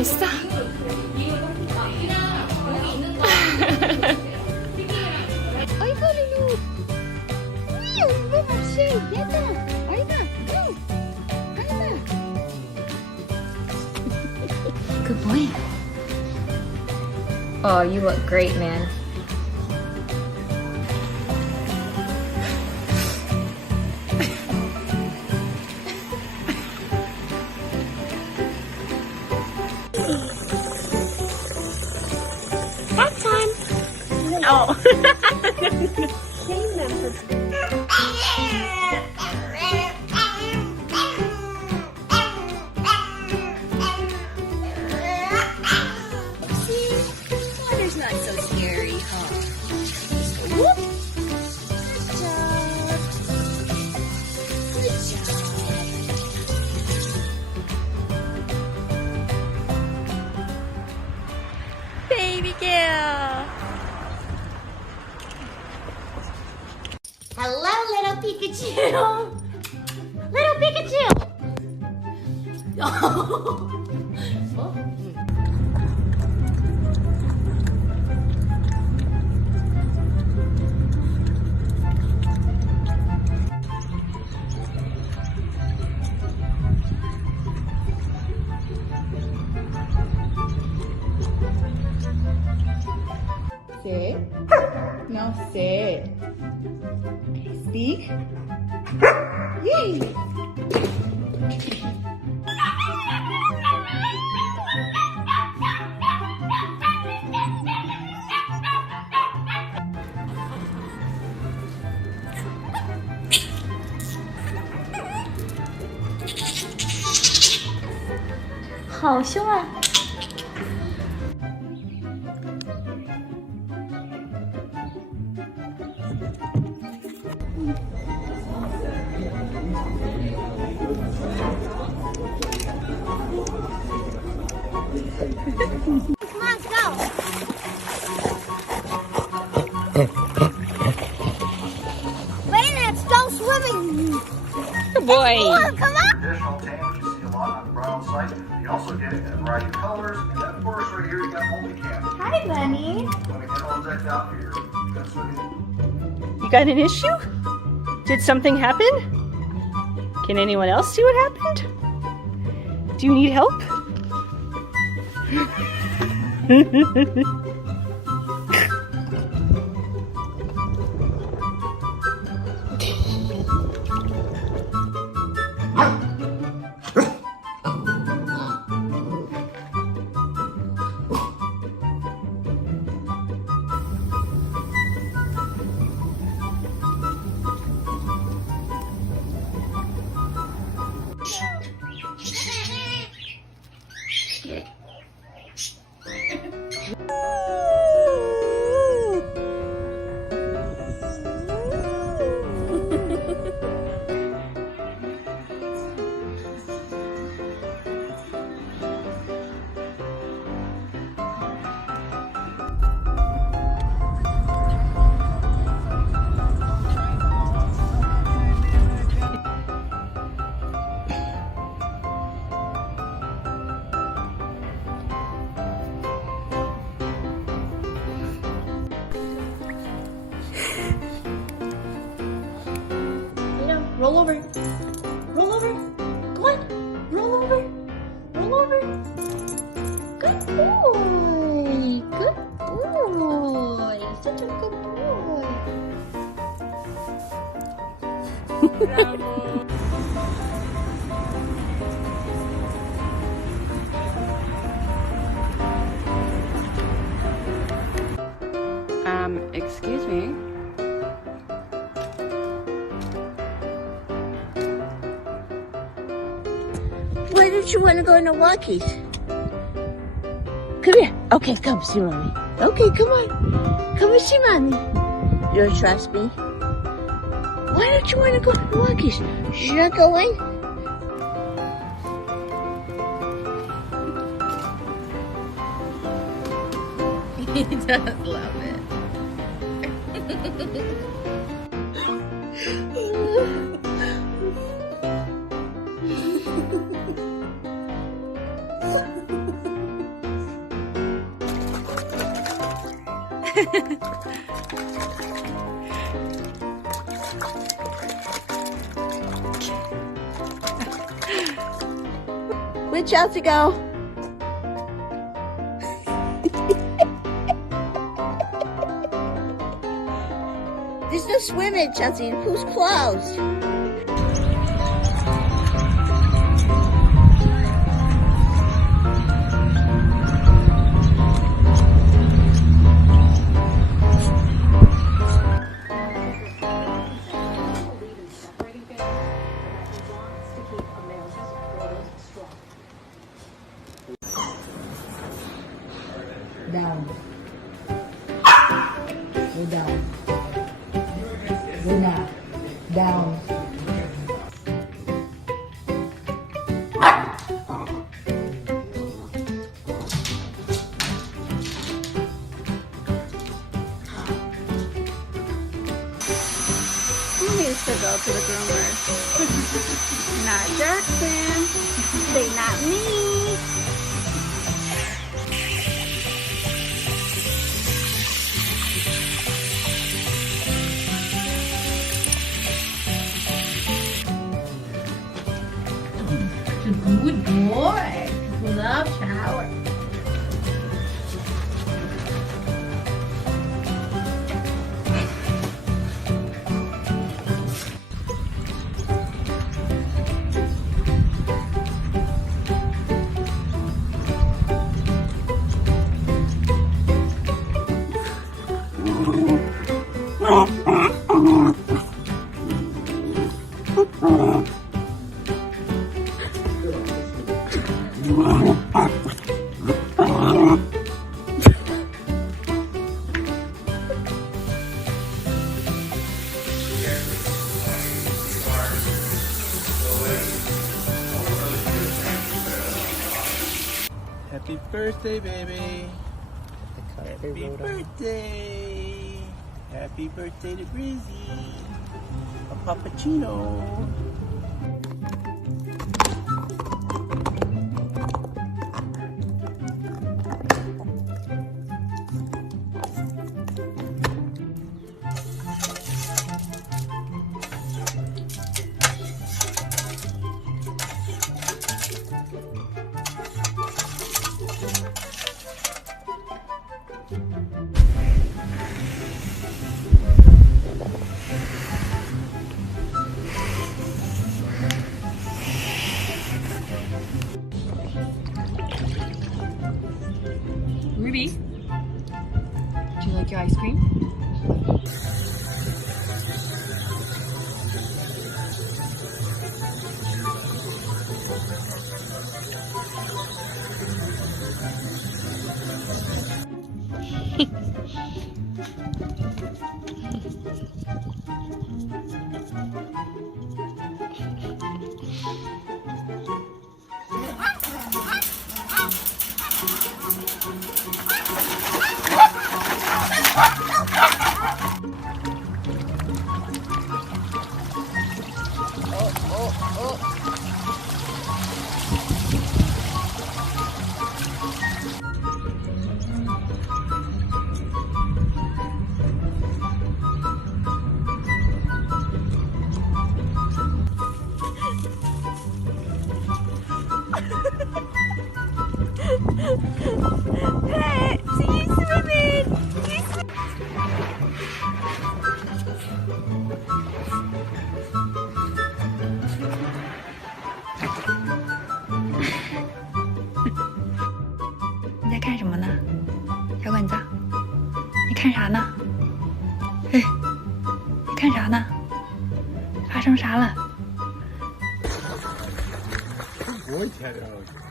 맛있어? 아이고 룰루. 왜 맛이? 얘다. 아이다. 아이다. Good boy. Oh, you look great, man. Bath time. Oh. Water's not so scary, huh? Whoop. Good job. Good job. Baby girl. Hello, little Pikachu. Little Pikachu. Sit. Now sit. Okay, speak. Yay! Hào凶啊！Come on, go. Bayonets, go swimming. Good boy. Come on. Traditional tan, which you see a lot on the brown site. You also get it in a variety of colors. And of course, right here, you got multi-cam. Hi, Bunny. When we get all decked out here, that's what it You got an issue? Did something happen? Can anyone else see what happened? Do you need help? Roll over. Roll over. Come on. Roll over. Roll over. Good boy. Good boy. Such a good boy. Excuse me. Why don't you want to go in the walkies? Come here. Okay, come see mommy. Okay, come on. Come and see mommy. You don't trust me? Why don't you want to go in the walkies? Should I go in? He does love it. Where'd Chelsea go? There's no swimming, Chelsea. The pool's closed. Down. Go down. Go now. Down. Who needs to go to the groomer? Not Jackson. Say not me. Good boy. Love shower. Happy birthday, baby. Happy birthday. Happy birthday to Grizzy. A puppuccino. Ruby, do you like your ice cream? Hey, see you swimming.你在看什么呢，小管子？你看啥呢？哎，你看啥呢？发生啥了？Good boy, Teddo.